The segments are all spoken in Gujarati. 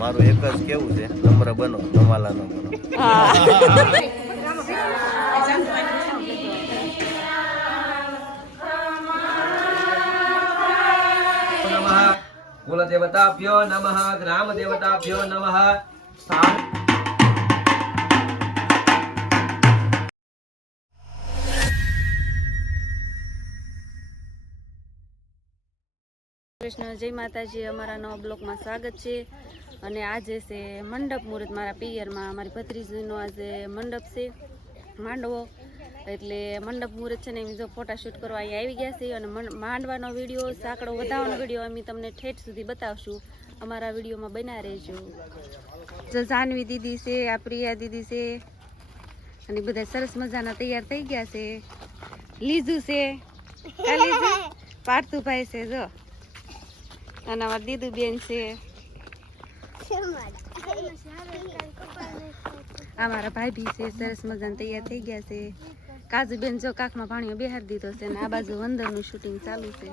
મારું એક જ કેવું છે, નમ્ર બનો, નમાલા ન બનો. कुल देवताभ्यो नमः ग्राम देवताभ्यो नमः કૃષ્ણ જય માતાજી, અમારા નવા બ્લોગમાં સ્વાગત છે. અને આજે છે મંડપ મુહૂર્ત મારા પિયરમાં. અમારી ભત્રીજીનો આજે મંડપ છે, માંડવો. એટલે મંડપ મુહૂર્ત છે ને એમ જો ફોટાશૂટ કરવા અહીંયા આવી ગયા છે. અને માંડવાનો વિડીયો, સાંકડો વધારવાનો વિડીયો અમે તમને ઠેઠ સુધી બતાવશું. અમારા વિડીયોમાં બના રહેજો. જો જાનવી દીદી છે, આ પ્રિયા દીદી છે, અને બધા સરસ મજાના તૈયાર થઈ ગયા છે. લીજુ છે, પાર્થુભાઈ છે, જો અને અમારા દીદુ બેન છે, અમારા ભાભી છે, સરસ મજાના તૈયાર થઈ ગયા છે. કાજુ બેન જો કાખમાં પાણીઓ બેહાર દીધો છે, અને આ બાજુ વંદરનું શૂટિંગ ચાલુ છે.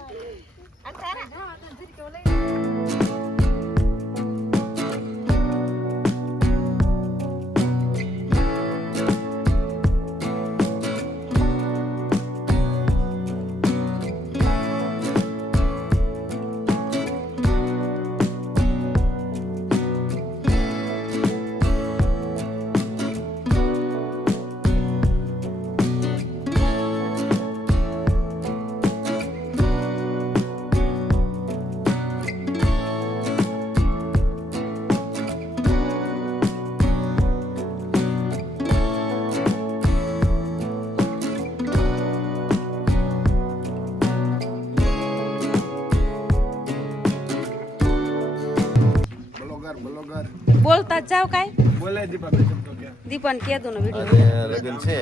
બોલતા જાવ કાઈ બોલે દીપા બે શબ્દો કે દીપન કે દો નો આજે વિડિયો લગ્ન છે,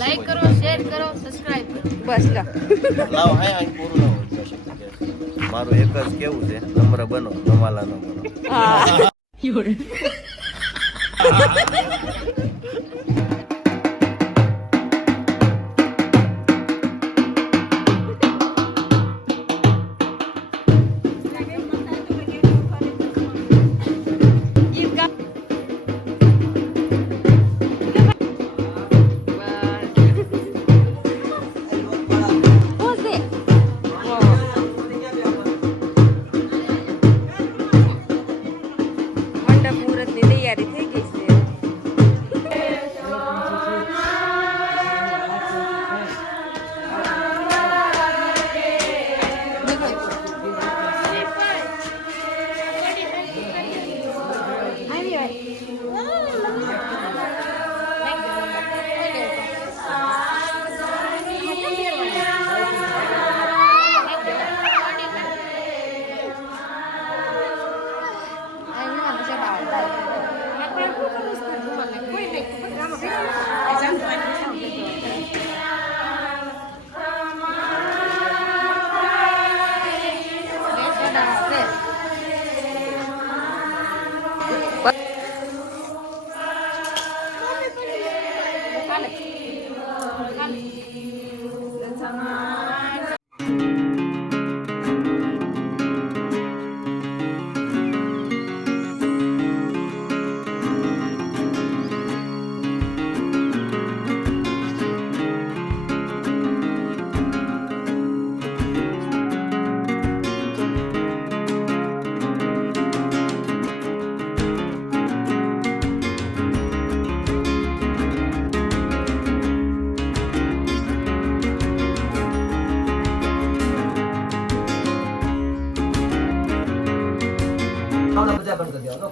લાઈક કરો, શેર કરો, સબસ્ક્રાઇબ કરો. બસ લો લાવ હાય હાય પૂરું ના હોય. મારું એક જ કેવું છે, નમ્ર બનો, નમાલા ન બનો. હા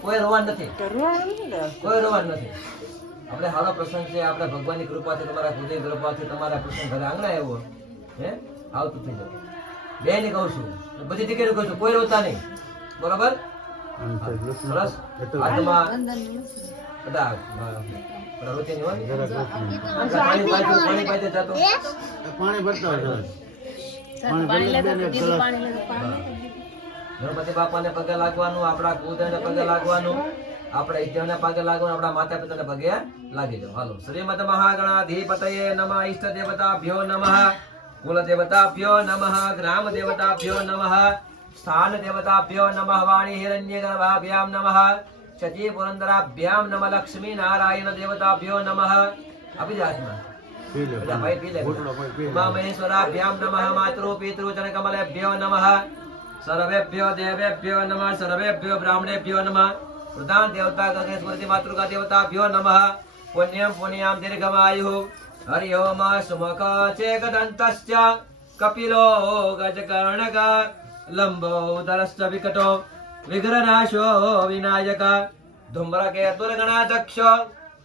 કોઈ રોવાન નથી, કોઈ રોવાન નથી. આપણે સારો પ્રસંગ છે, આપણે ભગવાનની કૃપાથી, તમારા હૃદય કૃપાથી તમારા પ્રસંગ ઘરે આંગણા આવ્યો હે આવતું થઈ જવું. બે ને કહું છું, બધી દીકરીઓ કહું છું, કોઈ રોતા નહીં, બરોબર? સરસ. હાથમાં બધા રોતી નહીં હોય. પાણી પાઈ જતો પાણી ભરતા હોય ગણપતિ બાપાને પગે લાગવાનું, આપણા કુળદેવને પગે લાગવાનું, આપણા ઈષ્ટદેવને પગે લાગવાનું, આપણા માતા પિતાને પગે લાગી જાવ. હાલો. શ્રીમદ મહાગણાધિપતયે નમઃ. ઈષ્ટ દેવતાભ્યો નમઃ. કુલ દેવતાભ્યો નમઃ. ગ્રામ દેવતાભ્યો નમઃ. સ્થાન દેવતાભ્યો નમઃ વાણી હિરણ્યગર્ભાભ્યામ નમઃ શચી પુરંદરાભ્યામ નમઃ લક્ષ્મી નારાયણ દેવતાભ્યો નમઃ આપી દે હાથમાં પી લે બધા ભાઈ પી લે ઘૂંટડો કોઈ પી લે. ઉમા મહેશ્વરાભ્યામ નમઃ માતૃ પિતૃ જન કમલેભ્યો નમઃ સર્વેભ્યો દેવેભ્યો નમઃ સર્વેભ્યો બ્રાહ્મણેભ્યો નમઃ પ્રધાન દેવતા ગગે સ્મૃતિ માતૃકા દેવતાભ્યો નમઃ પુણ્યમ પુણ્યામ દીર્ઘમાયુઃ હરિ ઓમ સુમુખ ચેકદંતશ્ચ કપિલો ગજકર્ણક લંબોદરશ્ચ વિકટો વિઘ્નનાશો વિનાયક ધૂમ્રકેતુર્ગણાધક્ષ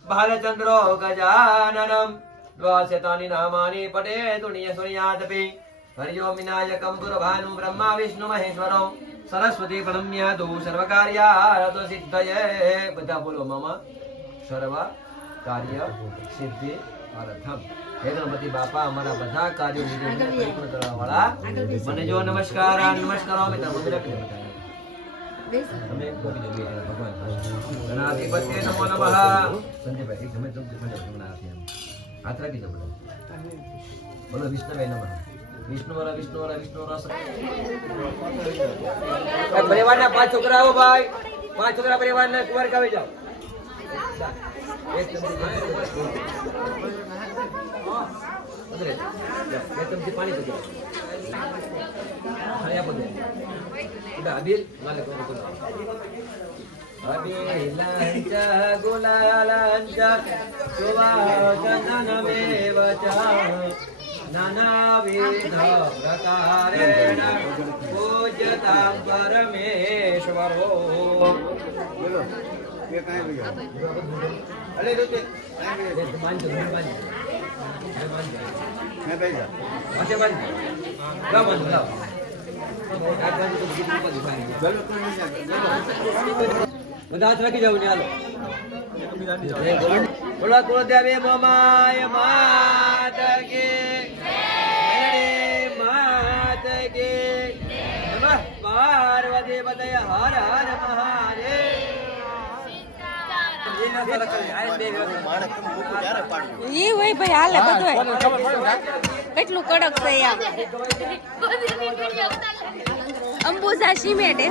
બાલચંદ્રો ગજાનનમ દ્વાસેતાની નામાની પટે તુણ્ય સુનિયાદપી હરિ ઓમ વિનાયકમ ગુરુભાનું બ્રહ્મા વિષ્ણુ મહેશ્વરો સરસ્વતી પ્રણમ્યાદુ સર્વકાર્યારતો સિદ્ધયે બધા બોલો મામા સર્વ કાર્ય સિદ્ધિ અર્થમ હે ગણપતિ બાપા અમારા બધા કાર્યો નિર્વિઘ્ન પરિપૂર્ણ કરવા વાળા મને જો નમસ્કાર નમસ્કારો અમે તમને લખી તમે બોલી દો ભગવાન ગણાધિપતિ નમો નમઃ સંજયભાઈ તમે તમને આપી હાથ રાખી દો બોલો વિષ્ણુભાઈ નમઃ વિષ્ણુવરા વિષ્ણુવરા વિષ્ણુવરા પરિવારના 5 છોકરાઓ ભાઈ 5 છોકરા પરિવારના કુંવર કાવી જાઓ એક ચમચી પાણી તો આપો દે અબીલ માલે કોણ કોણ અબીલાંચ ગુલાલાંચ સુવાચનમેવ ચ નાનાવિધ પ્રકારેણ પૂજ્યતાં પરમેશ્વરો બોલો એ કાંઈ લઈ જાઓ. અલે તો તે મેં બેસી જા. પાછે બાંધ લાવ બાંધ લાવ ગલો કોઈ નહીં જાય. બધા હાથ રાખી જાવ ને હાલો બોલો કુળદેવી મમાય માત કી માત કી નમઃ પાર્વતી પતય હર હર મહાદેવ માણસ તમે મૂકું ત્યારે પાડ્યું એ હોય ભાઈ હાલે બધું કેટલું કડક છે આમ અંબુજા સિમેન્ટ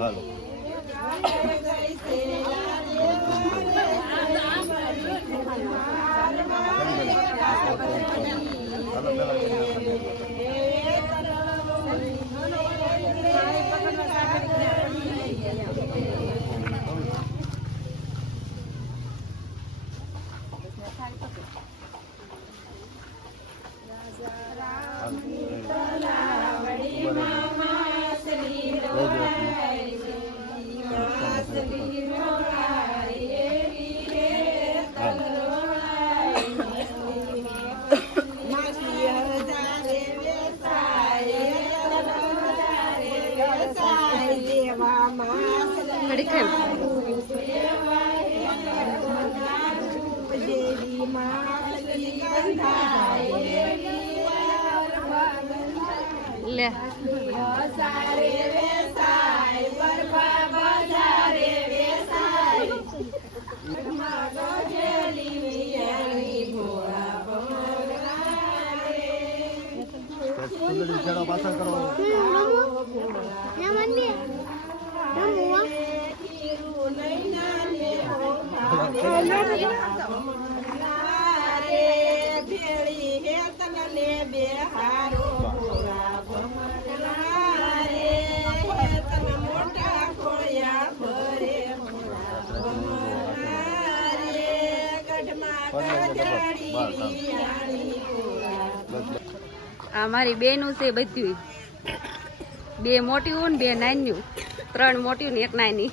હાલો લે પાછળ કરો આ મારી બેનું છે બધું, બે મોટી ને બે નાની, 3 મોટી ને 1 નાની.